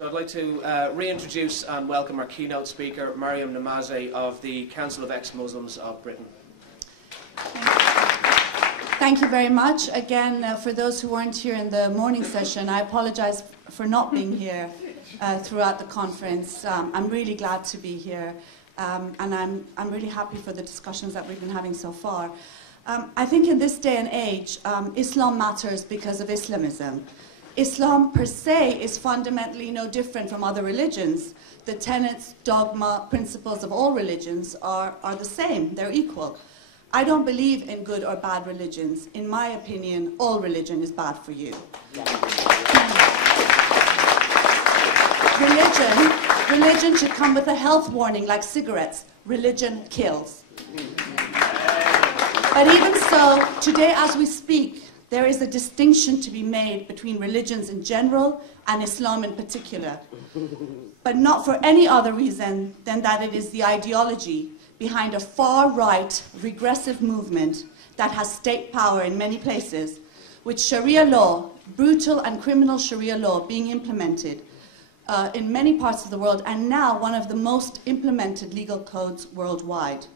I'd like to reintroduce and welcome our keynote speaker, Maryam Namazie of the Council of Ex-Muslims of Britain. Thank you very much. Again, for those who weren't here in the morning session, I apologize for not being here throughout the conference. I'm really glad to be here, and I'm really happy for the discussions that we've been having so far. I think in this day and age, Islam matters because of Islamism. Islam per se is fundamentally no different from other religions. The tenets, dogma, principles of all religions are the same. They're equal. I don't believe in good or bad religions. In my opinion, all religion is bad for you. Religion should come with a health warning like cigarettes. Religion kills. But even so, today as we speak, there is a distinction to be made between religions in general and Islam in particular, but not for any other reason than that it is the ideology behind a far-right, regressive movement that has state power in many places, with Sharia law, brutal and criminal Sharia law being implemented in many parts of the world, and now one of the most implemented legal codes worldwide.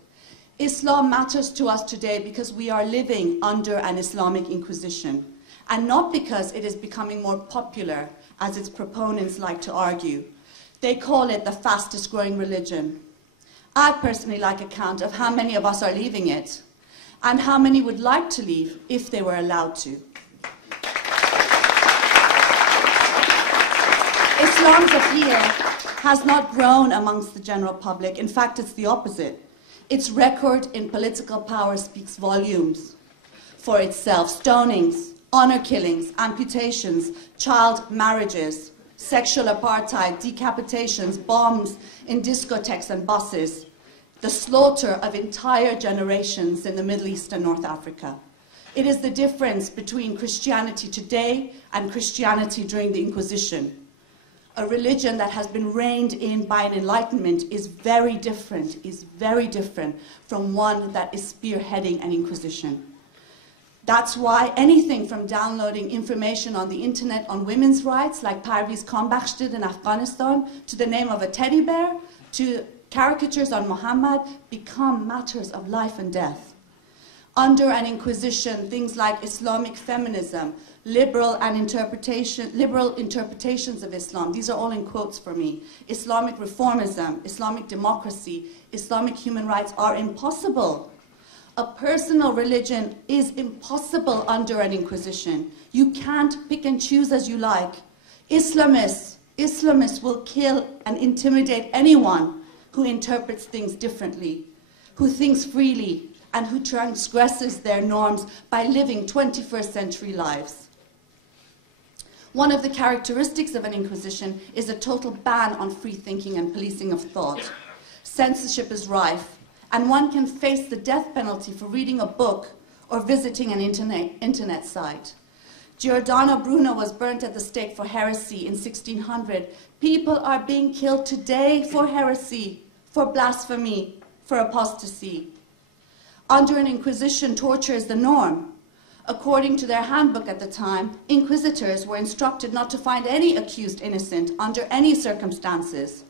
Islam matters to us today because we are living under an Islamic Inquisition, and not because it is becoming more popular, as its proponents like to argue. They call it the fastest growing religion. I'd personally like a count of how many of us are leaving it, and how many would like to leave if they were allowed to. Islam's appeal has not grown amongst the general public. In fact, it's the opposite. Its record in political power speaks volumes for itself. Stonings, honor killings, amputations, child marriages, sexual apartheid, decapitations, bombs in discotheques and buses, the slaughter of entire generations in the Middle East and North Africa. It is the difference between Christianity today and Christianity during the Inquisition. A religion that has been reined in by an enlightenment is very different from one that is spearheading an inquisition. That's why anything from downloading information on the internet on women's rights, like Parviz Khanbaksh did in Afghanistan, to the name of a teddy bear, to caricatures on Muhammad, become matters of life and death. Under an inquisition, things like Islamic feminism, liberal interpretations of Islam, these are all in quotes for me, Islamic reformism, Islamic democracy, Islamic human rights are impossible. A personal religion is impossible under an inquisition. You can't pick and choose as you like. Islamists will kill and intimidate anyone who interprets things differently, who thinks freely, and who transgresses their norms by living 21st century lives. One of the characteristics of an inquisition is a total ban on free thinking and policing of thought. Censorship is rife, and one can face the death penalty for reading a book or visiting an internet site. Giordano Bruno was burnt at the stake for heresy in 1600. People are being killed today for heresy, for blasphemy, for apostasy. Under an inquisition, torture is the norm. According to their handbook at the time, inquisitors were instructed not to find any accused innocent under any circumstances.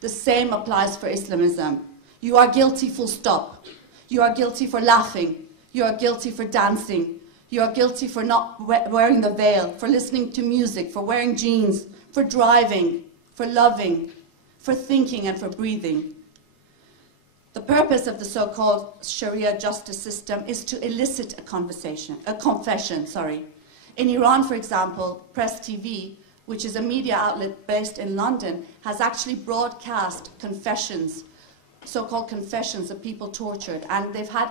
The same applies for Islamism. You are guilty, full stop. You are guilty for laughing. You are guilty for dancing. You are guilty for not wearing the veil, for listening to music, for wearing jeans, for driving, for loving, for thinking, and for breathing. The purpose of the so-called Sharia justice system is to elicit a confession. In Iran, for example, Press TV, which is a media outlet based in London, has actually broadcast confessions, so-called confessions of people tortured, and they've had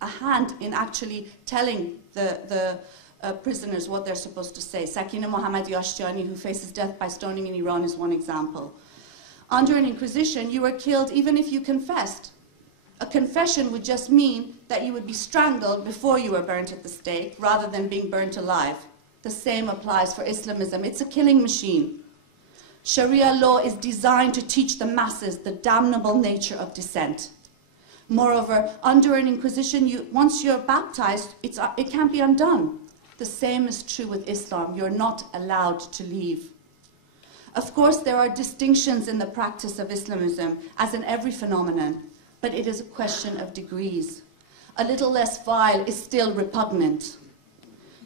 a hand in actually telling the prisoners what they're supposed to say. Sakina Mohammadi Ashtiani, who faces death by stoning in Iran, is one example. Under an inquisition, you were killed even if you confessed. A confession would just mean that you would be strangled before you were burnt at the stake, rather than being burnt alive. The same applies for Islamism. It's a killing machine. Sharia law is designed to teach the masses the damnable nature of dissent. Moreover, under an inquisition, once you're baptized, it can't be undone. The same is true with Islam. You're not allowed to leave. Of course, there are distinctions in the practice of Islamism, as in every phenomenon, but it is a question of degrees. A little less vile is still repugnant.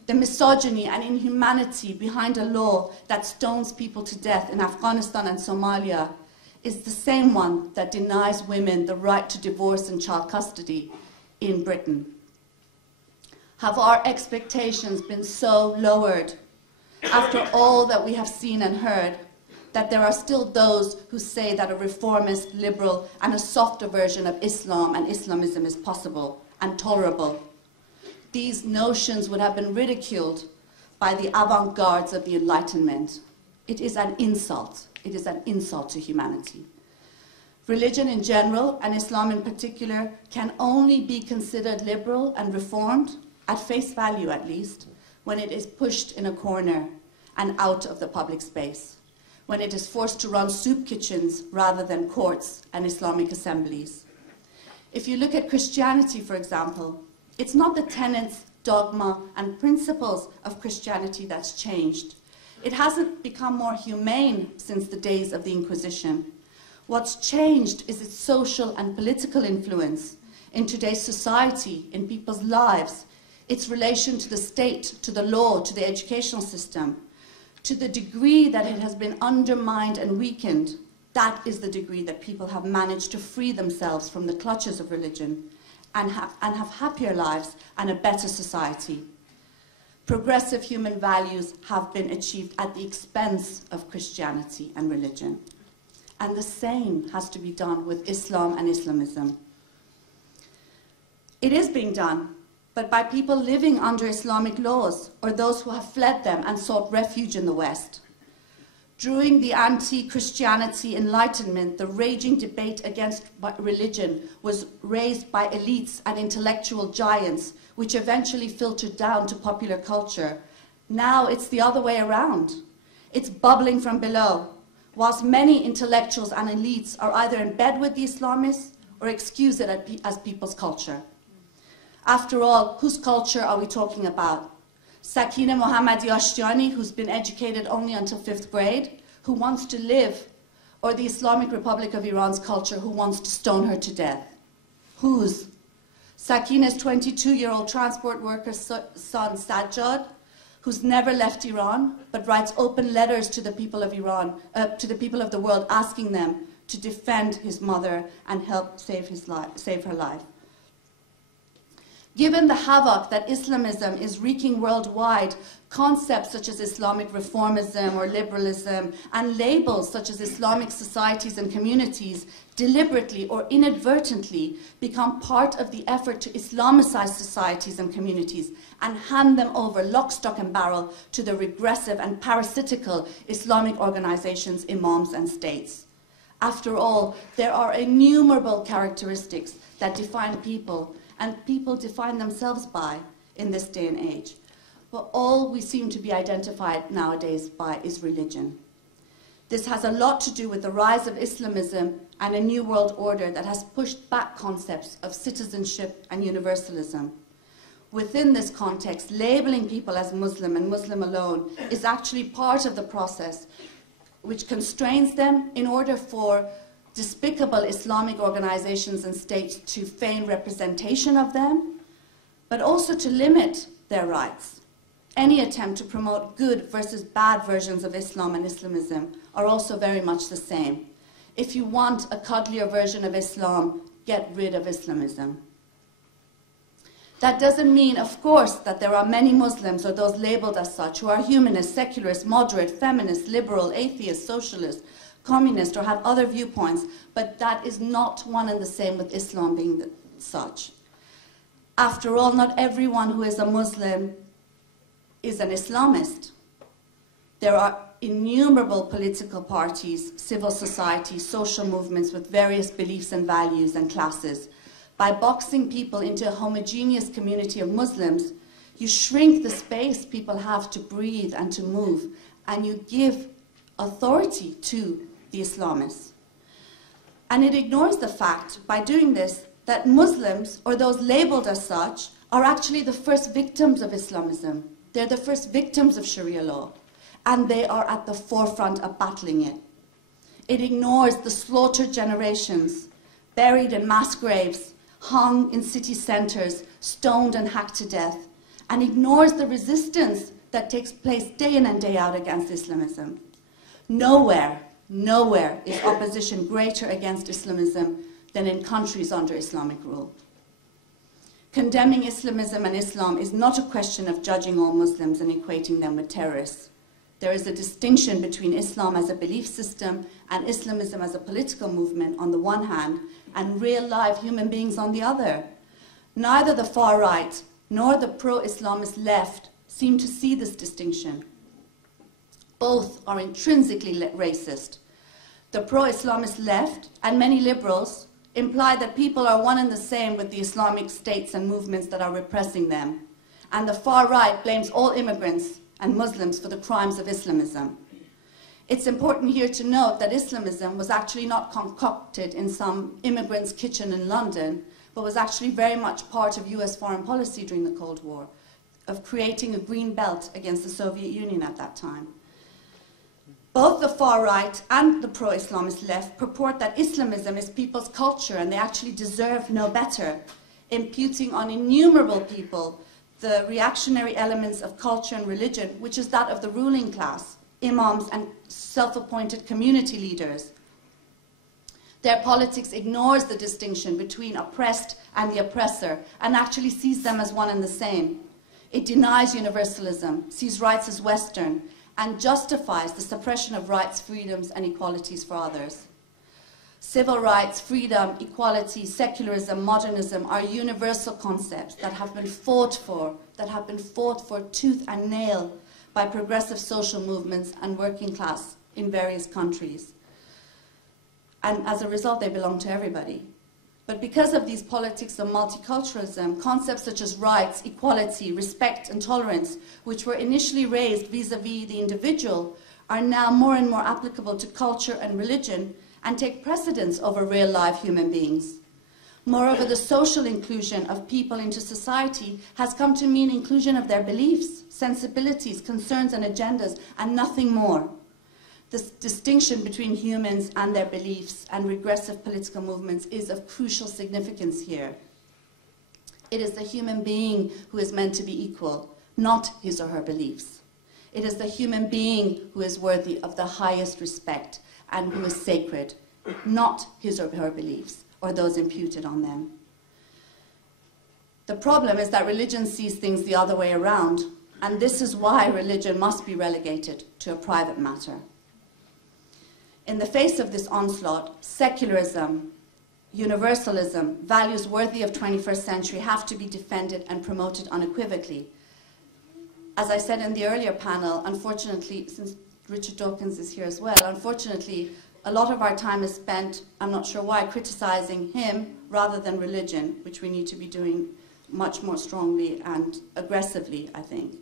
The misogyny and inhumanity behind a law that stones people to death in Afghanistan and Somalia is the same one that denies women the right to divorce and child custody in Britain. Have our expectations been so lowered after all that we have seen and heard, that there are still those who say that a reformist, liberal, and a softer version of Islam and Islamism is possible and tolerable? These notions would have been ridiculed by the avant-gardes of the Enlightenment. It is an insult. It is an insult to humanity. Religion in general, and Islam in particular, can only be considered liberal and reformed, at face value at least, when it is pushed in a corner and out of the public space, when it is forced to run soup kitchens rather than courts and Islamic assemblies. If you look at Christianity, for example, it's not the tenets, dogma, and principles of Christianity that's changed. It hasn't become more humane since the days of the Inquisition. What's changed is its social and political influence in today's society, in people's lives, its relation to the state, to the law, to the educational system. To the degree that it has been undermined and weakened, that is the degree that people have managed to free themselves from the clutches of religion and have happier lives and a better society. Progressive human values have been achieved at the expense of Christianity and religion. And the same has to be done with Islam and Islamism. It is being done, but by people living under Islamic laws or those who have fled them and sought refuge in the West. During the anti-Christianity Enlightenment, the raging debate against religion was raised by elites and intellectual giants, which eventually filtered down to popular culture. Now it's the other way around. It's bubbling from below, whilst many intellectuals and elites are either in bed with the Islamists or excuse it as people's culture. After all, whose culture are we talking about? Sakina Mohammadi Ashtiani, who's been educated only until 5th grade, who wants to live, or the Islamic Republic of Iran's culture, who wants to stone her to death? Whose? Sakina's 22-year-old transport worker son, Sajjad, who's never left Iran, but writes open letters to the people of Iran, to the people of the world, asking them to defend his mother and help save her life. Given the havoc that Islamism is wreaking worldwide, concepts such as Islamic reformism or liberalism and labels such as Islamic societies and communities deliberately or inadvertently become part of the effort to Islamicize societies and communities and hand them over lock, stock and barrel to the regressive and parasitical Islamic organizations, imams and states. After all, there are innumerable characteristics that define people, and people define themselves by in this day and age. But all we seem to be identified nowadays by is religion. This has a lot to do with the rise of Islamism and a new world order that has pushed back concepts of citizenship and universalism. Within this context, labeling people as Muslim and Muslim alone is actually part of the process which constrains them in order for despicable Islamic organizations and states to feign representation of them, but also to limit their rights. Any attempt to promote good versus bad versions of Islam and Islamism are also very much the same. If you want a cuddlier version of Islam, get rid of Islamism. That doesn't mean, of course, that there are many Muslims or those labeled as such who are humanist, secularist, moderate, feminist, liberal, atheist, socialist, communist, or have other viewpoints, but that is not one and the same with Islam being such. After all, not everyone who is a Muslim is an Islamist. There are innumerable political parties, civil society, social movements with various beliefs and values and classes. By boxing people into a homogeneous community of Muslims, you shrink the space people have to breathe and to move, and you give authority to the Islamists. And it ignores the fact, by doing this, that Muslims, or those labelled as such, are actually the first victims of Islamism. They're the first victims of Sharia law, and they are at the forefront of battling it. It ignores the slaughtered generations, buried in mass graves, hung in city centres, stoned and hacked to death, and ignores the resistance that takes place day in and day out against Islamism. Nowhere is opposition greater against Islamism than in countries under Islamic rule. Condemning Islamism and Islam is not a question of judging all Muslims and equating them with terrorists. There is a distinction between Islam as a belief system and Islamism as a political movement on the one hand, and real live human beings on the other. Neither the far right nor the pro-Islamist left seem to see this distinction. Both are intrinsically racist. The pro-Islamist left and many liberals imply that people are one and the same with the Islamic states and movements that are repressing them. And the far right blames all immigrants and Muslims for the crimes of Islamism. It's important here to note that Islamism was actually not concocted in some immigrant's kitchen in London, but was actually very much part of US foreign policy during the Cold War, of creating a green belt against the Soviet Union at that time. Both the far right and the pro-Islamist left purport that Islamism is people's culture and they actually deserve no better, imputing on innumerable people the reactionary elements of culture and religion, which is that of the ruling class, imams and self-appointed community leaders. Their politics ignores the distinction between oppressed and the oppressor and actually sees them as one and the same. It denies universalism, sees rights as Western, and justifies the suppression of rights, freedoms, and equalities for others. Civil rights, freedom, equality, secularism, modernism are universal concepts that have been fought for tooth and nail by progressive social movements and working class in various countries. And as a result, they belong to everybody. But because of these politics of multiculturalism, concepts such as rights, equality, respect, and tolerance, which were initially raised vis-à-vis the individual, are now more and more applicable to culture and religion and take precedence over real life human beings. Moreover, the social inclusion of people into society has come to mean inclusion of their beliefs, sensibilities, concerns, and agendas, and nothing more. This distinction between humans and their beliefs and regressive political movements is of crucial significance here. It is the human being who is meant to be equal, not his or her beliefs. It is the human being who is worthy of the highest respect and who is sacred, not his or her beliefs or those imputed on them. The problem is that religion sees things the other way around, and this is why religion must be relegated to a private matter. In the face of this onslaught, secularism, universalism, values worthy of 21st century have to be defended and promoted unequivocally. As I said in the earlier panel, unfortunately, since Richard Dawkins is here as well, unfortunately, a lot of our time is spent, I'm not sure why, criticizing him rather than religion, which we need to be doing much more strongly and aggressively, I think.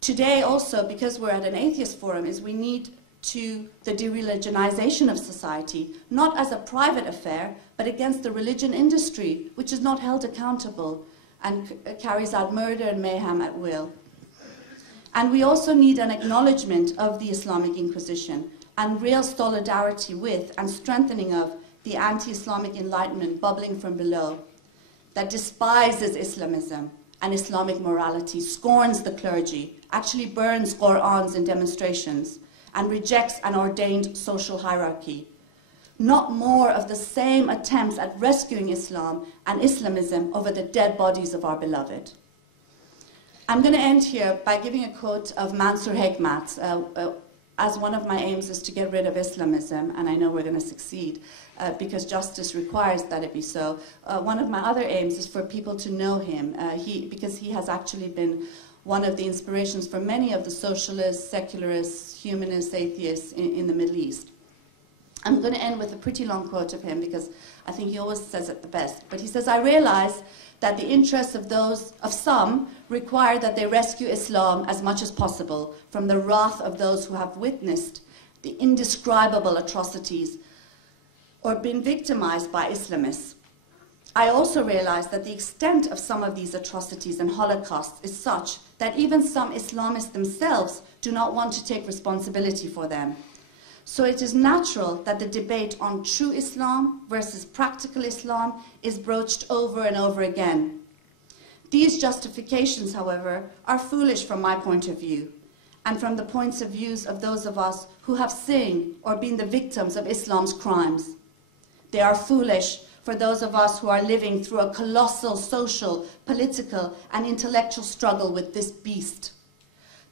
Today also, because we're at an atheist forum, is we need to the de-religionization of society, not as a private affair, but against the religion industry, which is not held accountable and carries out murder and mayhem at will. And we also need an acknowledgement of the Islamic Inquisition and real solidarity with and strengthening of the anti-Islamic enlightenment bubbling from below that despises Islamism and Islamic morality, scorns the clergy, actually burns Qur'ans in demonstrations, and rejects an ordained social hierarchy. Not more of the same attempts at rescuing Islam and Islamism over the dead bodies of our beloved. I'm going to end here by giving a quote of Mansour Hekmat. As one of my aims is to get rid of Islamism, and I know we're going to succeed because justice requires that it be so, one of my other aims is for people to know him, because he has actually been one of the inspirations for many of the socialists, secularists, humanists, atheists in the Middle East. I'm going to end with a pretty long quote of him because I think he always says it the best. But he says, "I realize that the interests of some require that they rescue Islam as much as possible from the wrath of those who have witnessed the indescribable atrocities, or been victimized by Islamists. I also realize that the extent of some of these atrocities and holocausts is such that even some Islamists themselves do not want to take responsibility for them. So it is natural that the debate on true Islam versus practical Islam is broached over and over again. These justifications, however, are foolish from my point of view, and from the points of view of those of us who have seen or been the victims of Islam's crimes. They are foolish for those of us who are living through a colossal social, political, and intellectual struggle with this beast.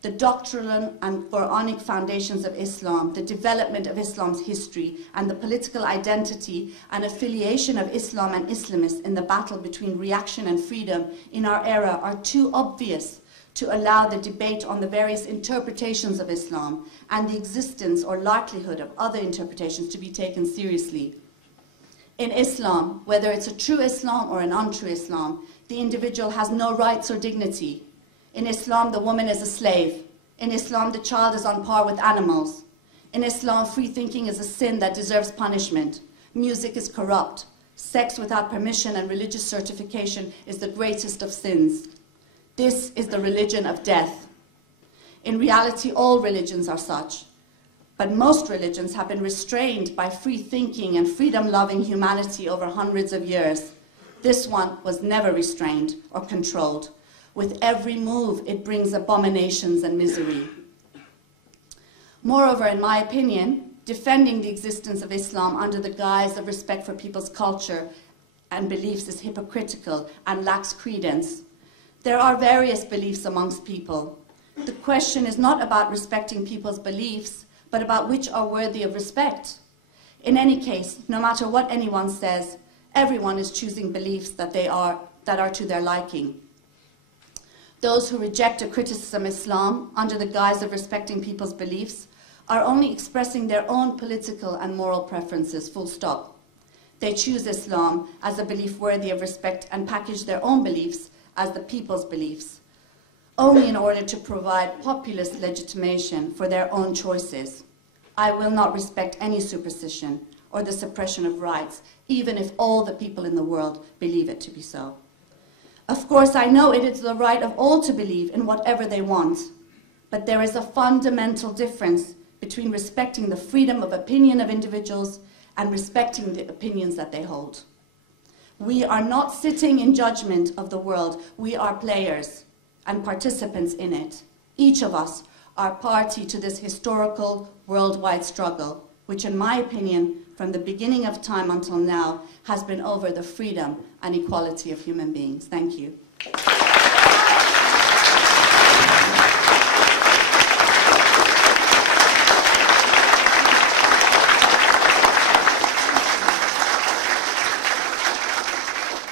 The doctrinal and Quranic foundations of Islam, the development of Islam's history, and the political identity and affiliation of Islam and Islamists in the battle between reaction and freedom in our era are too obvious to allow the debate on the various interpretations of Islam and the existence or likelihood of other interpretations to be taken seriously. In Islam, whether it's a true Islam or an untrue Islam, the individual has no rights or dignity. In Islam, the woman is a slave. In Islam, the child is on par with animals. In Islam, free thinking is a sin that deserves punishment. Music is corrupt. Sex without permission and religious certification is the greatest of sins. This is the religion of death. In reality, all religions are such. But most religions have been restrained by free thinking and freedom-loving humanity over hundreds of years. This one was never restrained or controlled. With every move, it brings abominations and misery. Moreover, in my opinion, defending the existence of Islam under the guise of respect for people's culture and beliefs is hypocritical and lacks credence. There are various beliefs amongst people. The question is not about respecting people's beliefs, but about which are worthy of respect. In any case, no matter what anyone says, everyone is choosing beliefs that are to their liking. Those who reject or criticism Islam under the guise of respecting people's beliefs are only expressing their own political and moral preferences, full stop. They choose Islam as a belief worthy of respect and package their own beliefs as the people's beliefs, only in order to provide populist legitimation for their own choices. I will not respect any superstition or the suppression of rights, even if all the people in the world believe it to be so. Of course, I know it is the right of all to believe in whatever they want, but there is a fundamental difference between respecting the freedom of opinion of individuals and respecting the opinions that they hold. We are not sitting in judgment of the world. We are players and participants in it. Each of us are party to this historical worldwide struggle, which in my opinion, from the beginning of time until now, has been over the freedom and equality of human beings. Thank you.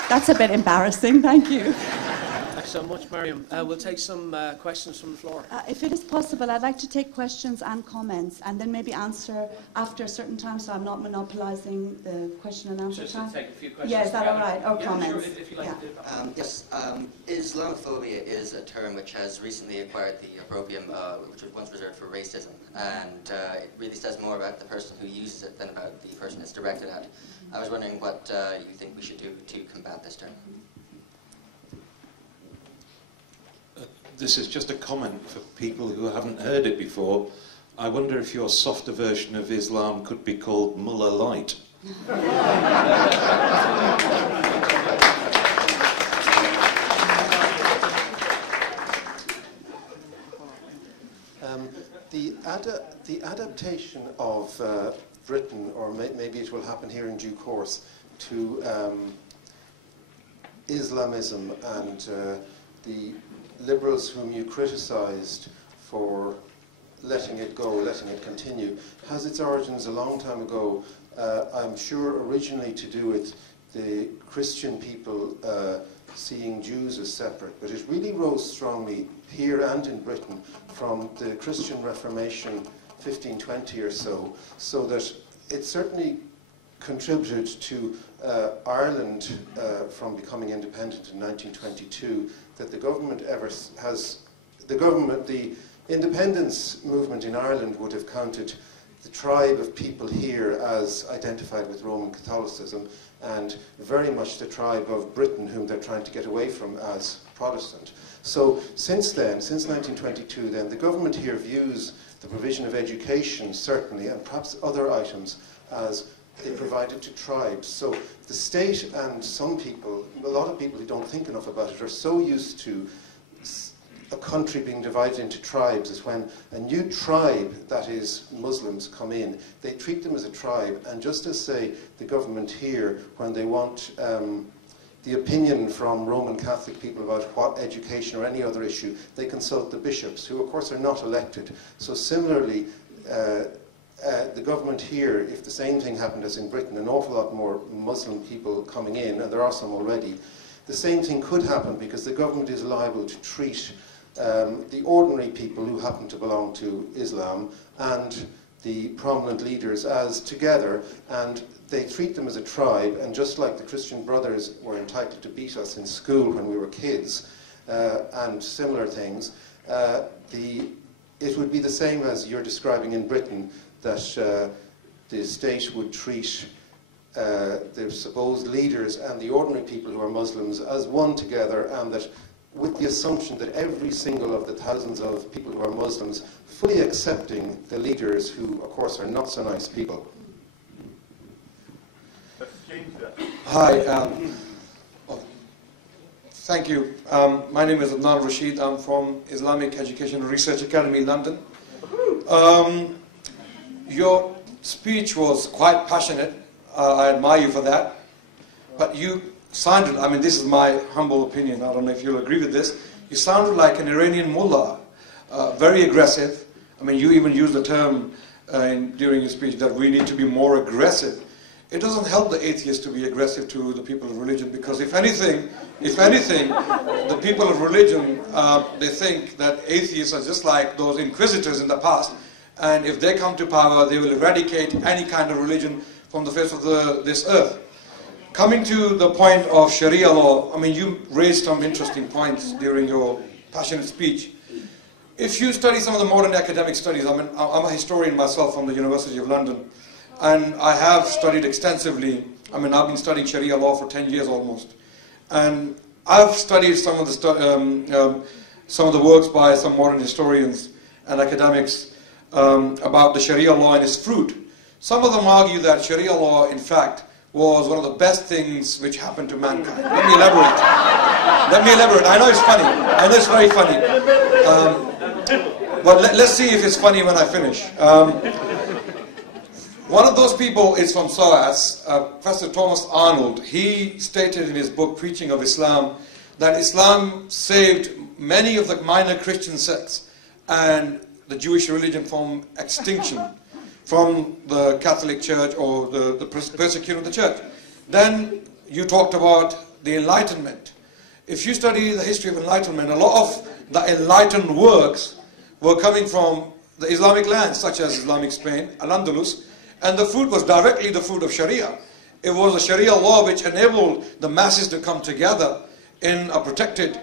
That's a bit embarrassing, thank you. Thanks so much, Maryam. We'll take some questions from the floor. If it is possible, I'd like to take questions and comments and then maybe answer after a certain time, so I'm not monopolizing the question and answer time. Just to take a few questions. Yeah, is that all right? Or yeah, comments? Sure, if you like to do that. Yes, Islamophobia is a term which has recently acquired the opprobrium, which was once reserved for racism, and it really says more about the person who uses it than about the person it's directed at. I was wondering what you think we should do to combat this term. This is just a comment for people who haven't heard it before. I wonder if your softer version of Islam could be called Mullah Light. The adaptation of Britain, or maybe it will happen here in due course, to Islamism and the liberals whom you criticised for letting it go, letting it continue, has its origins a long time ago, I'm sure originally to do with the Christian people seeing Jews as separate, but it really rose strongly here and in Britain from the Christian Reformation 1520 or so, so that it certainly contributed to Ireland from becoming independent in 1922, that the independence movement in Ireland would have counted the tribe of people here as identified with Roman Catholicism, and very much the tribe of Britain whom they're trying to get away from as Protestant. So since then, since 1922 then, the government here views the provision of education, certainly, and perhaps other items as they provided to tribes. So the state and some people, a lot of people who don't think enough about it, are so used to a country being divided into tribes as when a new tribe, that is Muslims, come in, they treat them as a tribe, and just as, say, the government here, when they want the opinion from Roman Catholic people about what education or any other issue, they consult the bishops, who of course are not elected. So similarly, the government here, if the same thing happened as in Britain, an awful lot more Muslim people coming in, and there are some already, the same thing could happen because the government is liable to treat the ordinary people who happen to belong to Islam and the prominent leaders as together, and they treat them as a tribe, and just like the Christian Brothers were entitled to beat us in school when we were kids, and similar things, it would be the same as you're describing in Britain, that the state would treat the supposed leaders and the ordinary people who are Muslims as one together, and that with the assumption that every single of the thousands of people who are Muslims fully accepting the leaders who, of course, are not so nice people. Hi, thank you. My name is Adnan Rashid. I'm from Islamic Education Research Academy, London. Your speech was quite passionate. I admire you for that. But you sounded, I mean, this is my humble opinion, I don't know if you'll agree with this, you sounded like an Iranian mullah, very aggressive. I mean, you even used the term during your speech that we need to be more aggressive. It doesn't help the atheists to be aggressive to the people of religion, because if anything, the people of religion, they think that atheists are just like those inquisitors in the past, and if they come to power, they will eradicate any kind of religion from the face of this earth. Coming to the point of Sharia law, I mean, you raised some interesting points during your passionate speech. If you study some of the modern academic studies, I mean, I'm a historian myself from the University of London, and I have studied extensively. I mean, I've been studying Sharia law for 10 years almost, and I've studied some of the works by some modern historians and academics about the Sharia law and its fruit. Some of them argue that Sharia law, in fact, was one of the best things which happened to mankind. Let me elaborate. I know it's funny. I know it's very funny. But let's see if it's funny when I finish. One of those people is from SOAS, Professor Thomas Arnold. He stated in his book, Preaching of Islam, that Islam saved many of the minor Christian sects and the Jewish religion from extinction, from the Catholic Church or the persecution of the church. Then you talked about the Enlightenment. If you study the history of Enlightenment, a lot of the enlightened works were coming from the Islamic lands, such as Islamic Spain, Al-Andalus, and the fruit was directly the fruit of Sharia. It was a Sharia law which enabled the masses to come together in a protected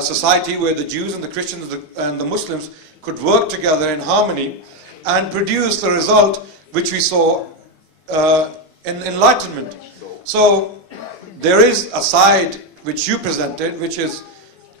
society where the Jews and the Christians and the Muslims could work together in harmony and produce the result which we saw in Enlightenment. So there is a side which you presented, which is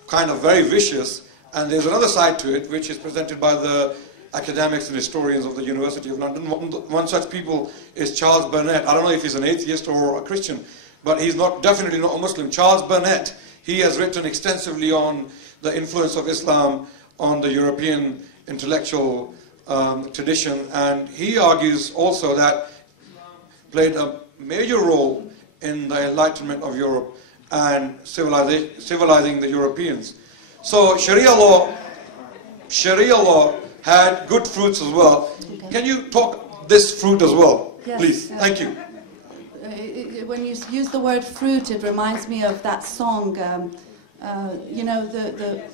kind of very vicious, and there's another side to it which is presented by the academics and historians of the University of London. One such people is Charles Burnett. I don't know if he's an atheist or a Christian, but he's definitely not a Muslim. Charles Burnett, he has written extensively on the influence of Islam on the European intellectual tradition, and he argues also that Islam played a major role in the enlightenment of Europe and civilizing the Europeans. So Sharia law had good fruits as well. Okay. Can you talk this fruit as well, yes, please? Thank you. When you use the word fruit, it reminds me of that song, you know, the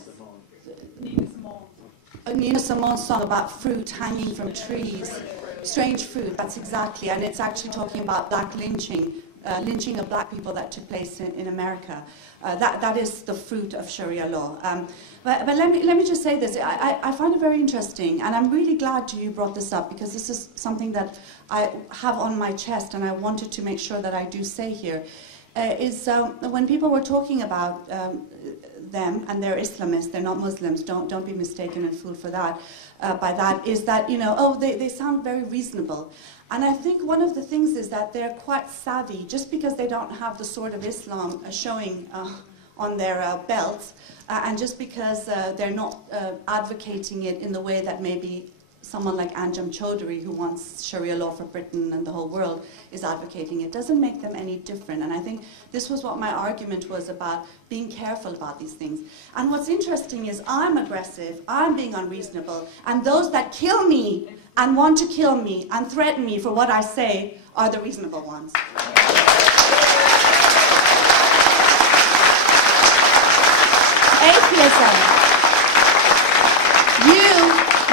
Nina Simone song about fruit hanging from trees. Strange fruit, that's exactly, and it's actually talking about black lynching lynching of black people that took place in America. That is the fruit of Sharia law. But let me just say this. I find it very interesting, and I'm really glad you brought this up, because this is something that I have on my chest, and I wanted to make sure that I do say here. When people were talking about them, and they're Islamists, they're not Muslims, don't be mistaken and fooled for that, by that, is that, you know, oh, they sound very reasonable. And I think one of the things is that they're quite savvy, just because they don't have the sword of Islam showing on their belts, and just because they're not advocating it in the way that maybe someone like Anjem Choudhury, who wants Sharia law for Britain and the whole world, is advocating it, doesn't make them any different. And I think this was what my argument was about, being careful about these things. And what's interesting is I'm aggressive, I'm being unreasonable, and those that kill me and want to kill me and threaten me for what I say are the reasonable ones. Atheism.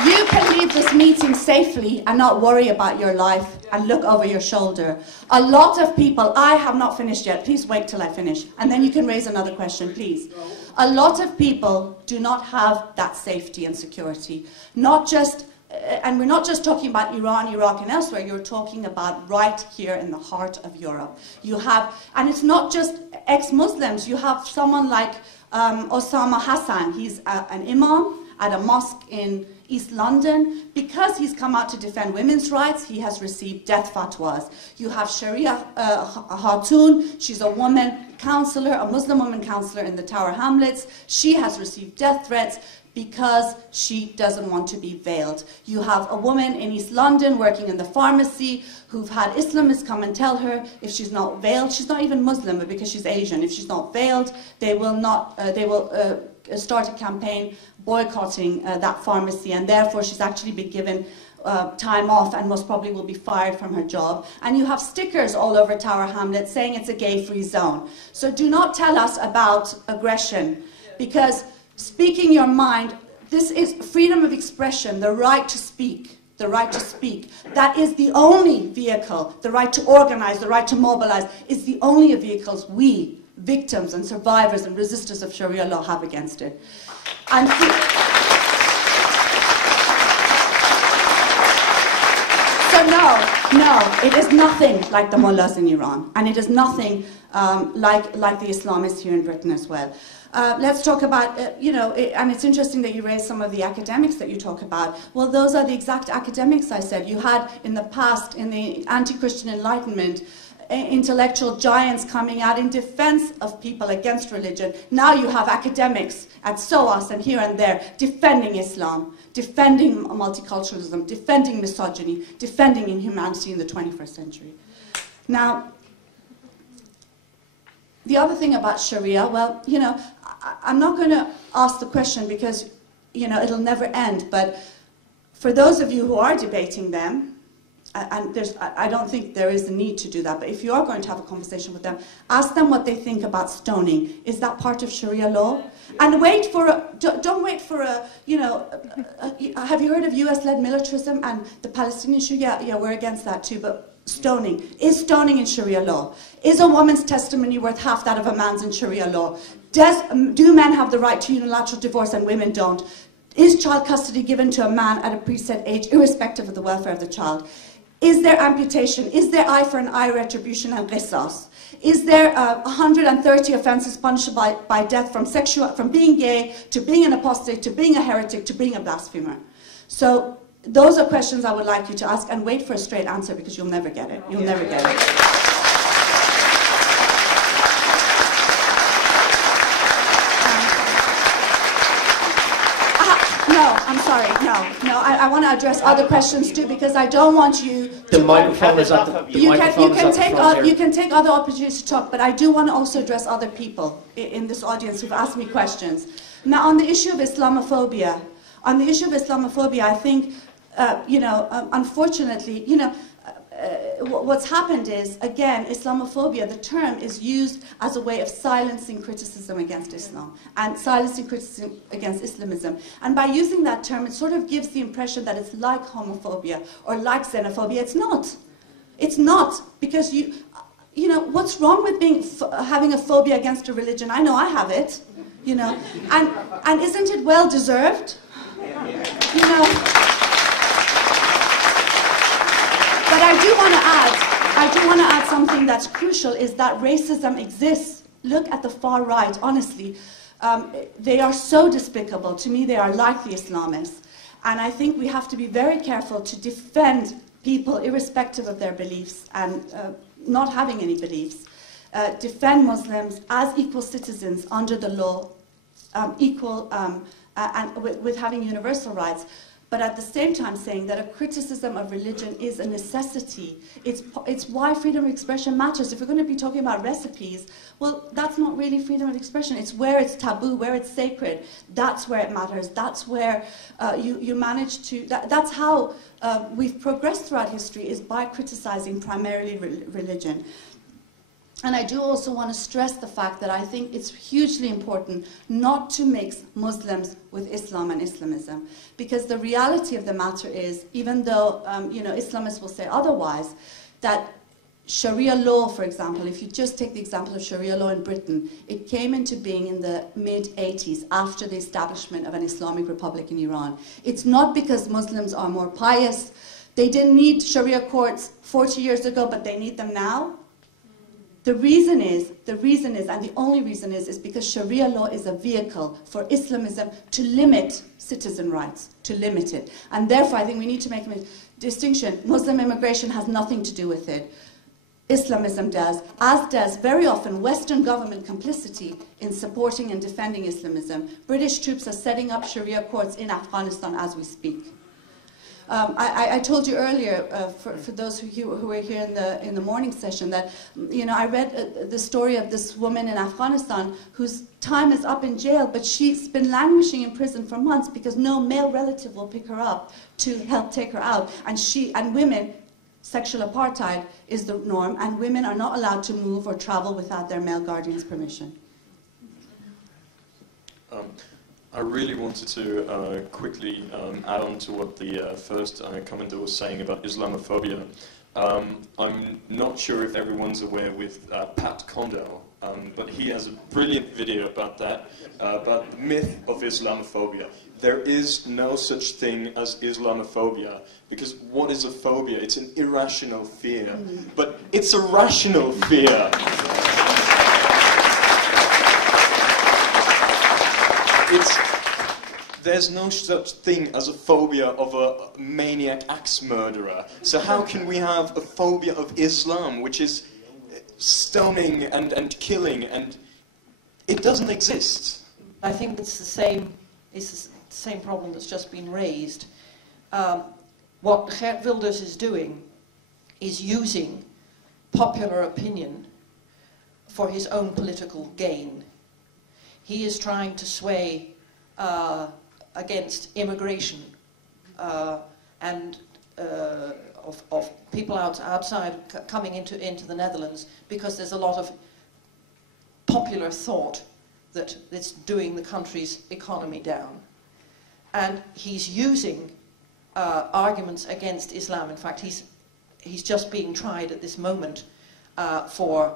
You can leave this meeting safely and not worry about your life and look over your shoulder. A lot of people, I have not finished yet, please wait till I finish, and then you can raise another question, please. A lot of people do not have that safety and security. Not just, and we're not just talking about Iran, Iraq and elsewhere, you're talking about right here in the heart of Europe. You have, and it's not just ex-Muslims, you have someone like Osama Hassan. He's an imam at a mosque in East London. Because he's come out to defend women's rights, he has received death fatwas. You have Sharia Khatun, she's a woman counselor, a Muslim woman counselor in the Tower Hamlets. She has received death threats because she doesn't want to be veiled. You have a woman in East London working in the pharmacy who've had Islamists come and tell her if she's not veiled, she's not even Muslim, but because she's Asian, if she's not veiled, they will start a campaign boycotting that pharmacy, and therefore she's actually been given time off and most probably will be fired from her job. And you have stickers all over Tower Hamlets saying it's a gay-free zone. So do not tell us about aggression, because speaking your mind, this is freedom of expression, the right to speak. The right to speak. That is the only vehicle, the right to organize, the right to mobilize, is the only vehicles we, victims and survivors and resistors of Sharia law, have against it. And so no, it is nothing like the mullahs in Iran, and it is nothing like the Islamists here in Britain as well. Let's talk about, and it's interesting that you raised some of the academics that you talk about. Well, those are the exact academics I said. You had in the past, in the anti-Christian Enlightenment, intellectual giants coming out in defense of people against religion. Now you have academics at SOAS and here and there defending Islam, defending multiculturalism, defending misogyny, defending inhumanity in the 21st century. Now, the other thing about Sharia, well, I'm not going to ask the question because, it'll never end, but for those of you who are debating them, and I don't think there is a need to do that, but if you are going to have a conversation with them, ask them what they think about stoning. Is that part of Sharia law? And don't wait for a, have you heard of US-led militarism and the Palestinian issue? Yeah, we're against that too, but stoning. Is stoning in Sharia law? Is a woman's testimony worth half that of a man's in Sharia law? Do men have the right to unilateral divorce and women don't? Is child custody given to a man at a preset age, irrespective of the welfare of the child? Is there amputation? Is there eye for an eye retribution and qisas? Is there 130 offences punishable by death from being gay to being an apostate to being a heretic to being a blasphemer? So those are questions I would like you to ask, and wait for a straight answer because you'll never get it. You'll never get it. I want to address other questions too, because I don't want you to... The microphone is at the You can take other opportunities to talk, but I do want to also address other people in this audience who've asked me questions. Now, on the issue of Islamophobia, I think, unfortunately, what's happened is, again, Islamophobia, the term is used as a way of silencing criticism against Islam and silencing criticism against Islamism. And by using that term, it sort of gives the impression that it's like homophobia or like xenophobia. It's not. It's not, because you know, what's wrong with having a phobia against a religion? I know I have it, you know, and isn't it well deserved? You know. But I do want to add something that's crucial, is that racism exists. Look at the far right, honestly. They are so despicable. To me, they are like the Islamists. And I think we have to be very careful to defend people irrespective of their beliefs and not having any beliefs. Defend Muslims as equal citizens under the law, and with having universal rights. But at the same time saying that a criticism of religion is a necessity. It's why freedom of expression matters. If we're going to be talking about recipes, well, that's not really freedom of expression. It's where it's taboo, where it's sacred. That's where it matters. That's where you manage to... That's how we've progressed throughout history, is by criticizing primarily religion. And I do also want to stress the fact that I think it's hugely important not to mix Muslims with Islam and Islamism. Because the reality of the matter is, even though you know, Islamists will say otherwise, that Sharia law, for example, if you just take the example of Sharia law in Britain, it came into being in the mid-80s after the establishment of an Islamic Republic in Iran. It's not because Muslims are more pious. They didn't need Sharia courts 40 years ago, but they need them now. The reason is, and the only reason is because Sharia law is a vehicle for Islamism to limit citizen rights, to limit it. And therefore, I think we need to make a distinction. Muslim immigration has nothing to do with it. Islamism does, as does very often Western government complicity in supporting and defending Islamism. British troops are setting up Sharia courts in Afghanistan as we speak. I told you earlier, for those who were here in the morning session, that you know, I read the story of this woman in Afghanistan whose time is up in jail, but she's been languishing in prison for months because no male relative will pick her up to help take her out. And women, sexual apartheid is the norm, and women are not allowed to move or travel without their male guardian's permission. I really wanted to quickly add on to what the first commenter was saying about Islamophobia. I'm not sure if everyone's aware with Pat Condell, but he has a brilliant video about that, about the myth of Islamophobia. There is no such thing as Islamophobia, because what is a phobia? It's an irrational fear, but it's a rational fear. There's no such thing as a phobia of a maniac axe murderer. So how can we have a phobia of Islam, which is stoning and killing, and it doesn't exist? I think it's the same problem that's just been raised. What Geert Wilders is doing is using popular opinion for his own political gain. He is trying to sway against immigration and of people outside coming into the Netherlands, because there's a lot of popular thought that it's doing the country's economy down. And he's using arguments against Islam. In fact, he's just being tried at this moment for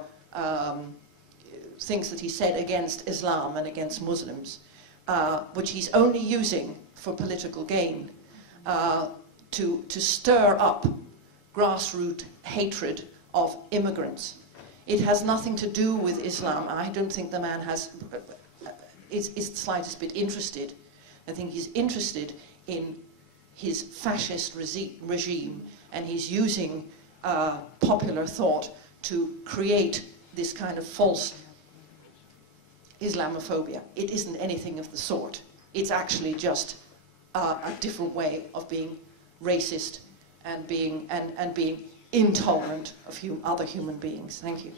things that he said against Islam and against Muslims, which he's only using for political gain, to stir up grassroots hatred of immigrants. It has nothing to do with Islam. I don't think the man is the slightest bit interested. I think he's interested in his fascist regime, and he's using popular thought to create this kind of false Islamophobia. It isn't anything of the sort. It's actually just a different way of being racist and being intolerant of other human beings. Thank you.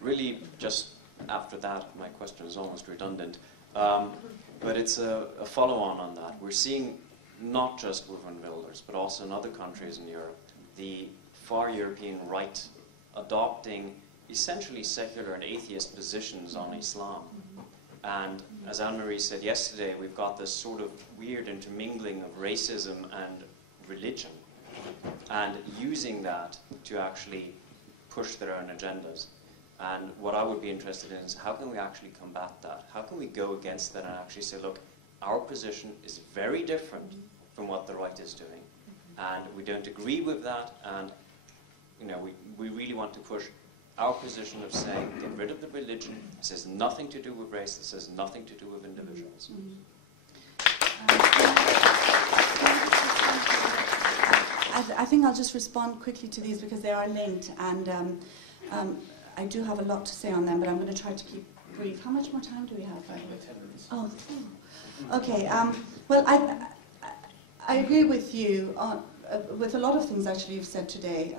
Really, just after that, my question is almost redundant, but it's a follow-on on that. We're seeing not just within Wilders, but also in other countries in Europe, the far European right adopting essentially secular and atheist positions on Islam. And as Anne-Marie said yesterday, we've got this sort of weird intermingling of racism and religion, and using that to actually push their own agendas. And what I would be interested in is how can we actually combat that? How can we go against that and actually say, look, our position is very different from what the right is doing, and we don't agree with that, and we really want to push our position of saying, get rid of the religion. This has nothing to do with race. This has nothing to do with individuals. I think I'll just respond quickly to these because they are linked, and I do have a lot to say on them, but I'm going to try to keep brief. How much more time do we have? 10 minutes. Oh, okay. Well, I agree with you on, with a lot of things actually you've said today.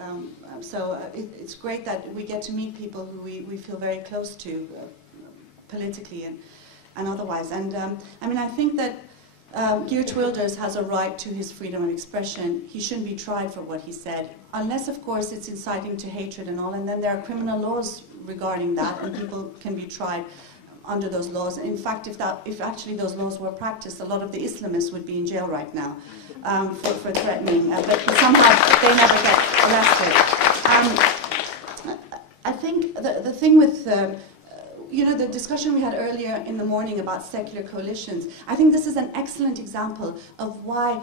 It's great that we get to meet people who we feel very close to politically and otherwise. And I mean, I think that Geert Wilders has a right to his freedom of expression. He shouldn't be tried for what he said, unless, of course, it's inciting to hatred and all, and then there are criminal laws regarding that, and people can be tried under those laws. In fact, if actually those laws were practiced, a lot of the Islamists would be in jail right now for threatening, but somehow they never get arrested. I think the thing with the discussion we had earlier in the morning about secular coalitions, I think this is an excellent example of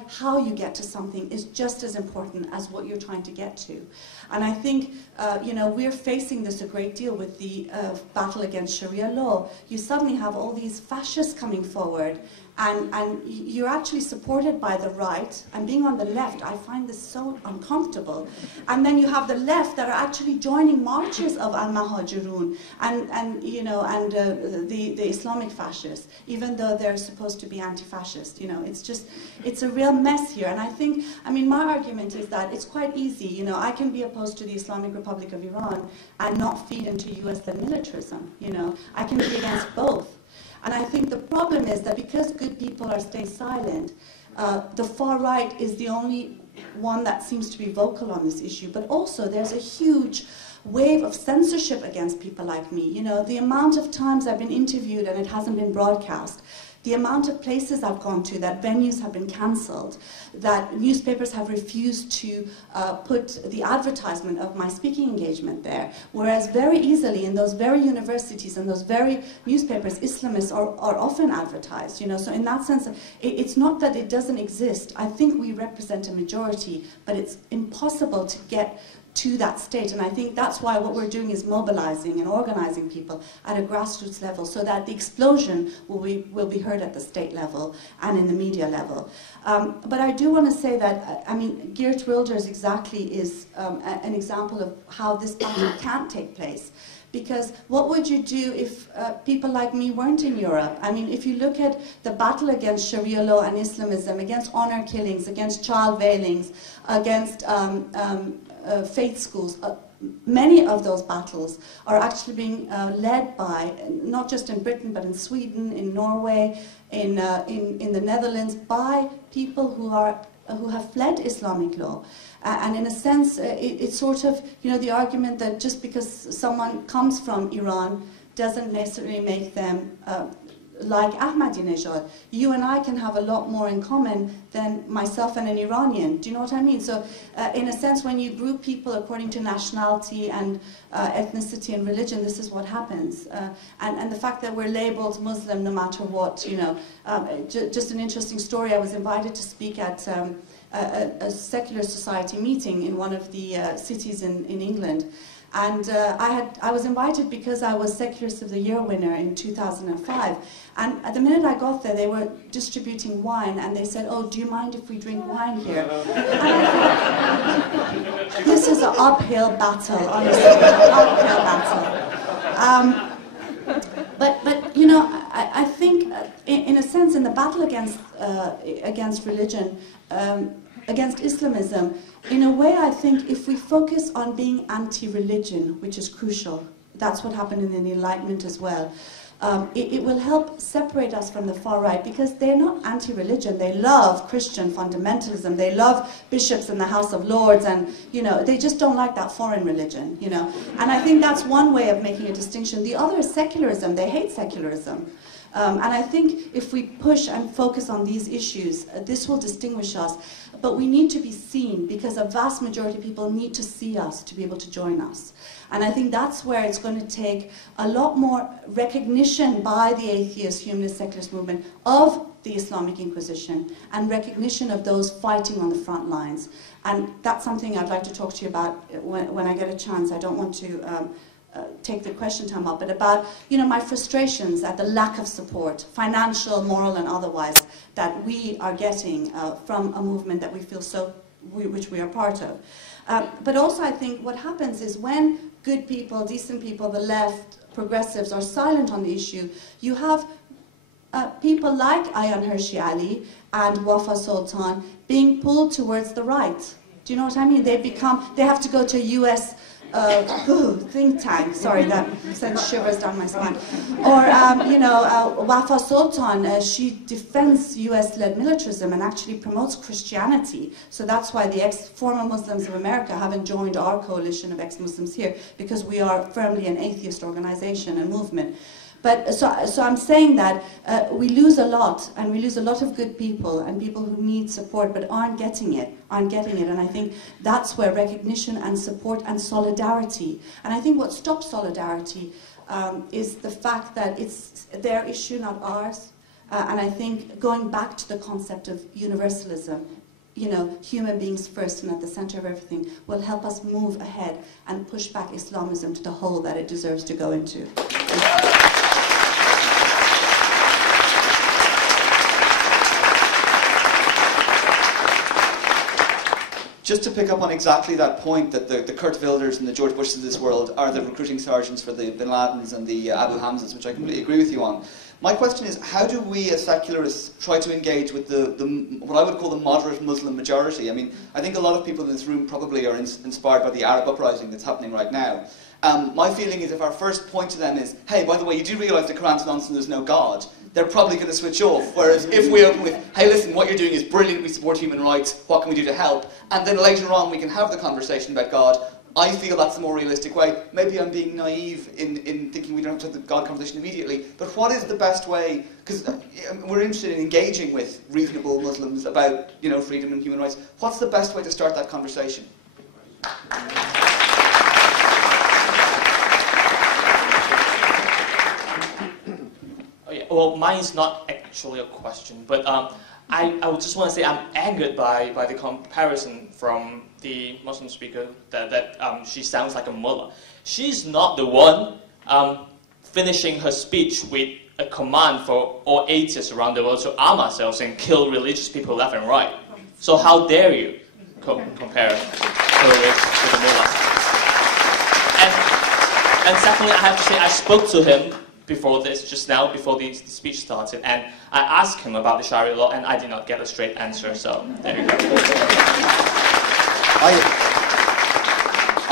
how you get to something is just as important as what you're trying to get to. And I think, we're facing this a great deal with the battle against Sharia law. You suddenly have all these fascists coming forward, and you're actually supported by the right, and being on the left, I find this so uncomfortable. And then you have the left that are actually joining marches of al-Mahajirun and the Islamic fascists, even though they're supposed to be anti-fascist. It's a real mess here. And I mean, my argument is that it's quite easy. I can be opposed to the Islamic Republic of Iran and not feed into US-led militarism. I can be against both. And I think the problem is that because good people are staying silent, the far right is the only one that seems to be vocal on this issue. But also there's a huge wave of censorship against people like me. The amount of times I've been interviewed and it hasn't been broadcast, the amount of places I've gone to that venues have been cancelled, that newspapers have refused to put the advertisement of my speaking engagement there, whereas very easily in those very universities and those very newspapers, Islamists are often advertised. So in that sense, it's not that it doesn't exist. I think we represent a majority, but it's impossible to get to that state, and I think that's why what we're doing is mobilizing and organizing people at a grassroots level so that the explosion will be heard at the state level and in the media level. But I do want to say that, I mean, Geert Wilders exactly is an example of how this battle can't take place. Because what would you do if people like me weren't in Europe? I mean, if you look at the battle against Sharia law and Islamism, against honor killings, against child veilings, against faith schools, many of those battles are actually being led by, not just in Britain, but in Sweden, in Norway, in the Netherlands, by people who have fled Islamic law. And in a sense, it's sort of, the argument that just because someone comes from Iran doesn't necessarily make them like Ahmadinejad. You and I can have a lot more in common than myself and an Iranian. Do you know what I mean? So in a sense, when you group people according to nationality and ethnicity and religion, this is what happens. And the fact that we're labeled Muslim no matter what, just an interesting story. I was invited to speak at a secular society meeting in one of the cities in England. And I was invited because I was Secularist of the Year winner in 2005. And at the minute I got there, they were distributing wine, and they said, "Oh, do you mind if we drink wine here?" And I thought, this is an uphill battle, honestly, an uphill battle. But I think, in a sense, in the battle against religion, against Islamism, in a way, I think if we focus on being anti-religion, which is crucial, that's what happened in the Enlightenment as well, it will help separate us from the far right, because they're not anti-religion. They love Christian fundamentalism. They love bishops in the House of Lords, and they just don't like that foreign religion. And I think that's one way of making a distinction. The other is secularism. They hate secularism. And I think if we push and focus on these issues, this will distinguish us. But we need to be seen, because a vast majority of people need to see us to be able to join us. And I think that's where it's going to take a lot more recognition by the atheist, humanist, secularist movement of the Islamic Inquisition, and recognition of those fighting on the front lines. And that's something I'd like to talk to you about when I get a chance. I don't want to take the question time up, but about, you know, my frustrations at the lack of support, financial, moral, and otherwise, that we are getting from a movement that we feel which we are part of. But also, I think what happens is when good people, decent people, the left, progressives are silent on the issue, you have people like Ayaan Hirsi Ali and Wafa Sultan being pulled towards the right. Do you know what I mean? They have to go to a US think tank. Sorry, that sends shivers down my spine. Or, Wafa Sultan, she defends US-led militarism and actually promotes Christianity. So that's why the former Muslims of America haven't joined our coalition of ex-Muslims here, because we are firmly an atheist organization and movement. But so I'm saying that we lose a lot, and we lose a lot of good people and people who need support but aren't getting it. And I think that's where recognition and support and solidarity. And I think what stops solidarity is the fact that it's their issue, not ours. And I think going back to the concept of universalism, you know, human beings first and at the center of everything, will help us move ahead and push back Islamism to the hole that it deserves to go into. Just to pick up on exactly that point, that the Kurt Wilders and the George Bushes of this world are the recruiting sergeants for the Bin Ladens and the Abu Hamzas, which I completely agree with you on. My question is, how do we as secularists try to engage with what I would call the moderate Muslim majority? I mean, I think a lot of people in this room probably are inspired by the Arab uprising that's happening right now. My feeling is if our first point to them is, hey, by the way, you do realise the Quran's nonsense, there's no God, they're probably going to switch off. Whereas if we open with, hey, listen, what you're doing is brilliant, we support human rights, what can we do to help? And then later on we can have the conversation about God. I feel that's the more realistic way. Maybe I'm being naive in thinking we don't have to have the God conversation immediately. But what is the best way? Because we're interested in engaging with reasonable Muslims about, you know, freedom and human rights. What's the best way to start that conversation? Well, mine is not actually a question, but I would just want to say I'm angered by the comparison from the Muslim speaker that she sounds like a mullah. She's not the one finishing her speech with a command for all atheists around the world to arm ourselves and kill religious people left and right. So how dare you compare her with the mullah? And secondly, I have to say I spoke to him before this, just now, before the speech started, and I asked him about the Sharia law, and I did not get a straight answer, so there you go.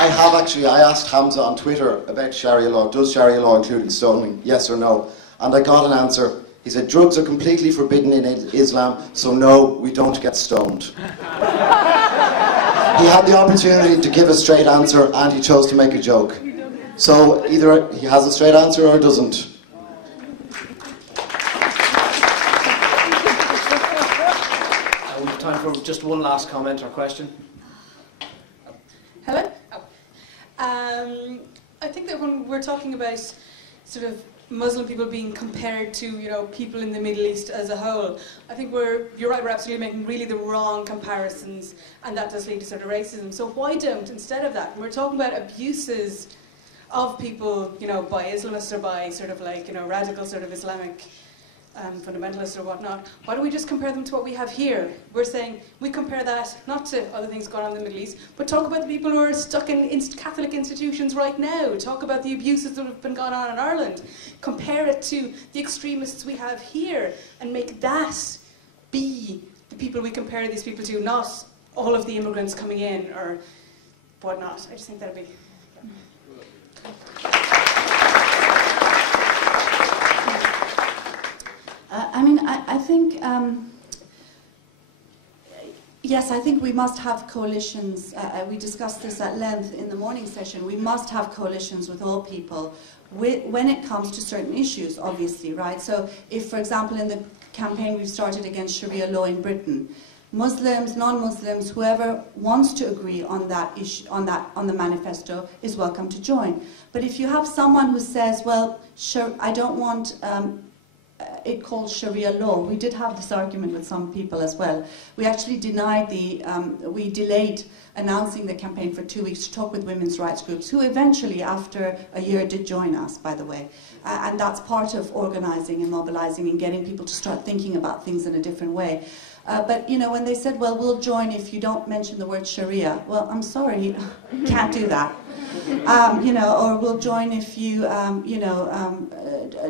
I asked Hamza on Twitter about Sharia law. Does Sharia law include stoning? Yes or no? And I got an answer. He said, drugs are completely forbidden in Islam, so no, we don't get stoned. He had the opportunity to give a straight answer, and he chose to make a joke. So either he has a straight answer or doesn't. We have time for just one last comment or question. Hello? I think that when we're talking about sort of Muslim people being compared to, you know, people in the Middle East as a whole, I think you're right, we're absolutely making really the wrong comparisons, and that does lead to sort of racism. So why don't, instead of that, when we're talking about abuses of people, you know, by Islamists or by sort of like, you know, radical sort of Islamic fundamentalists or whatnot, why don't we just compare them to what we have here? We're saying we compare that not to other things going on in the Middle East, but talk about the people who are stuck in Catholic institutions right now. Talk about the abuses that have been going on in Ireland. Compare it to the extremists we have here, and make that be the people we compare these people to, not all of the immigrants coming in or whatnot. I just think that'd be... I mean, I think Yes, I think we must have coalitions. We discussed this at length in the morning session. We must have coalitions with all people when it comes to certain issues, obviously, right? So if, for example, in the campaign we've started against Sharia law in Britain, Muslims, non-Muslims, whoever wants to agree on that issue, on the manifesto, is welcome to join. But if you have someone who says, well, I don't want it called Sharia law. We did have this argument with some people as well. We actually denied we delayed announcing the campaign for 2 weeks to talk with women's rights groups, who eventually, after a year, did join us, by the way. And that's part of organizing and mobilizing and getting people to start thinking about things in a different way. But, you know, when they said, well, we'll join if you don't mention the word Sharia, well, I'm sorry, can't do that. You know, or we'll join if you,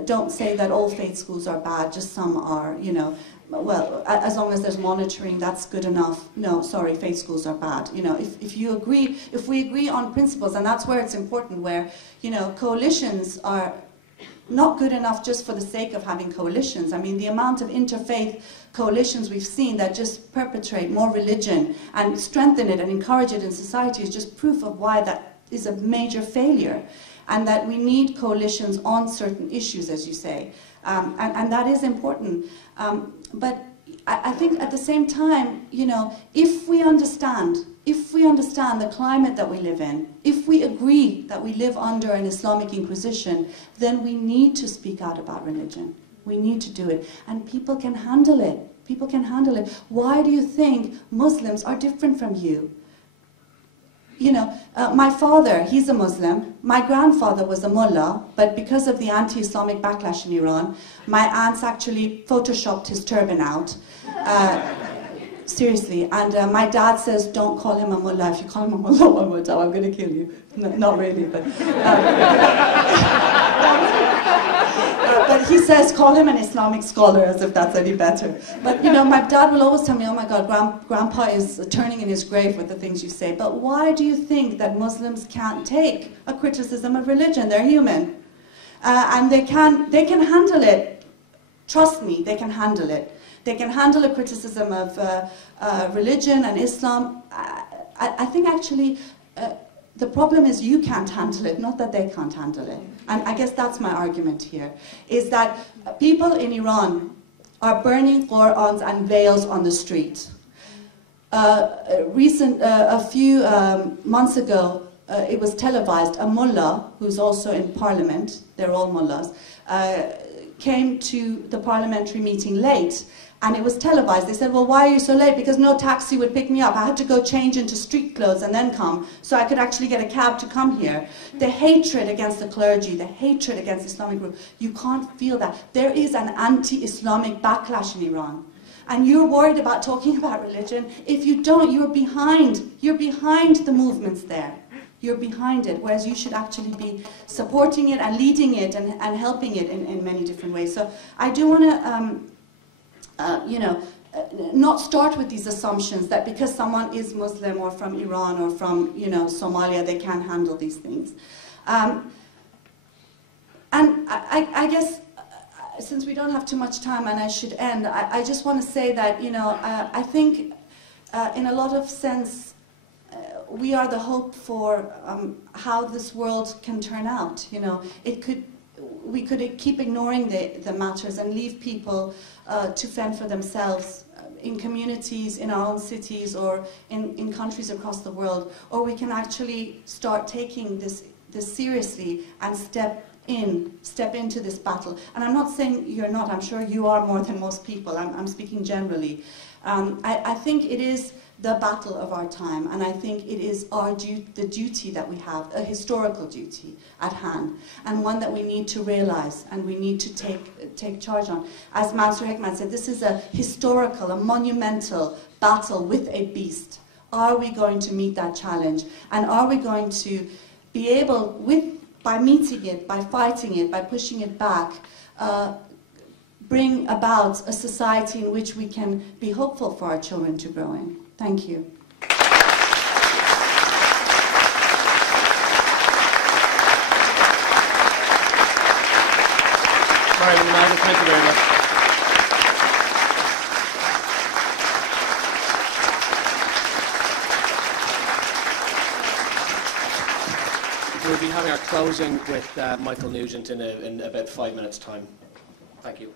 don't say that all faith schools are bad, just some are, you know. Well, as long as there's monitoring, that's good enough. No, sorry, faith schools are bad. You know, if we agree on principles, and that's where it's important, where, you know, coalitions are not good enough just for the sake of having coalitions. I mean, the amount of interfaith coalitions we've seen that just perpetrate more religion and strengthen it and encourage it in society is just proof of why that is a major failure, and that we need coalitions on certain issues, as you say, and that is important. But I think at the same time, you know, if we understand the climate that we live in, if we agree that we live under an Islamic Inquisition, then we need to speak out about religion. We need to do it, and people can handle it. People can handle it. Why do you think Muslims are different from you? You know, my father, he's a Muslim. My grandfather was a mullah, but because of the anti-Islamic backlash in Iran, my aunts actually photoshopped his turban out. Seriously. And my dad says, don't call him a mullah. If you call him a mullah one more time, I'm going to kill you. No, not really, but... but he says, call him an Islamic scholar, as if that's any better. But, you know, my dad will always tell me, oh my God, Grandpa is turning in his grave with the things you say. But why do you think that Muslims can't take a criticism of religion? They're human. And they can handle it. Trust me, they can handle it. They can handle a criticism of religion and Islam. I think actually the problem is you can't handle it, not that they can't handle it. And I guess that's my argument here, is that people in Iran are burning Qur'ans and veils on the street. A few months ago, it was televised. A mullah, who's also in parliament, they're all mullahs, came to the parliamentary meeting late, and it was televised. They said, well, why are you so late? Because no taxi would pick me up. I had to go change into street clothes and then come, so I could actually get a cab to come here. The hatred against the clergy, the hatred against the Islamic group, you can't feel that. There is an anti-Islamic backlash in Iran. And you're worried about talking about religion. If you don't, you're behind. You're behind the movements there. You're behind it, whereas you should actually be supporting it and leading it and helping it in many different ways. So I do want to, not start with these assumptions that because someone is Muslim or from Iran or from, Somalia, they can't handle these things. And I guess, since we don't have too much time and I should end, I just want to say that, I think in a lot of sense, we are the hope for how this world can turn out. We could keep ignoring the matters and leave people to fend for themselves in communities, in our own cities, or in countries across the world. Or we can actually start taking this seriously and step into this battle. And I'm not saying you're not. I'm sure you are more than most people. I'm speaking generally. I think it is the battle of our time, and I think it is the duty that we have, a historical duty at hand, and one that we need to realize and we need to take charge on. As Mansur Hekman said, this is a historical, a monumental battle with a beast. Are we going to meet that challenge? And are we going to be able, by meeting it, by fighting it, by pushing it back, bring about a society in which we can be hopeful for our children to grow in? Thank you. Maryam Namazie, thank you very much. We'll be having our closing with Michael Nugent in about 5 minutes' time. Thank you.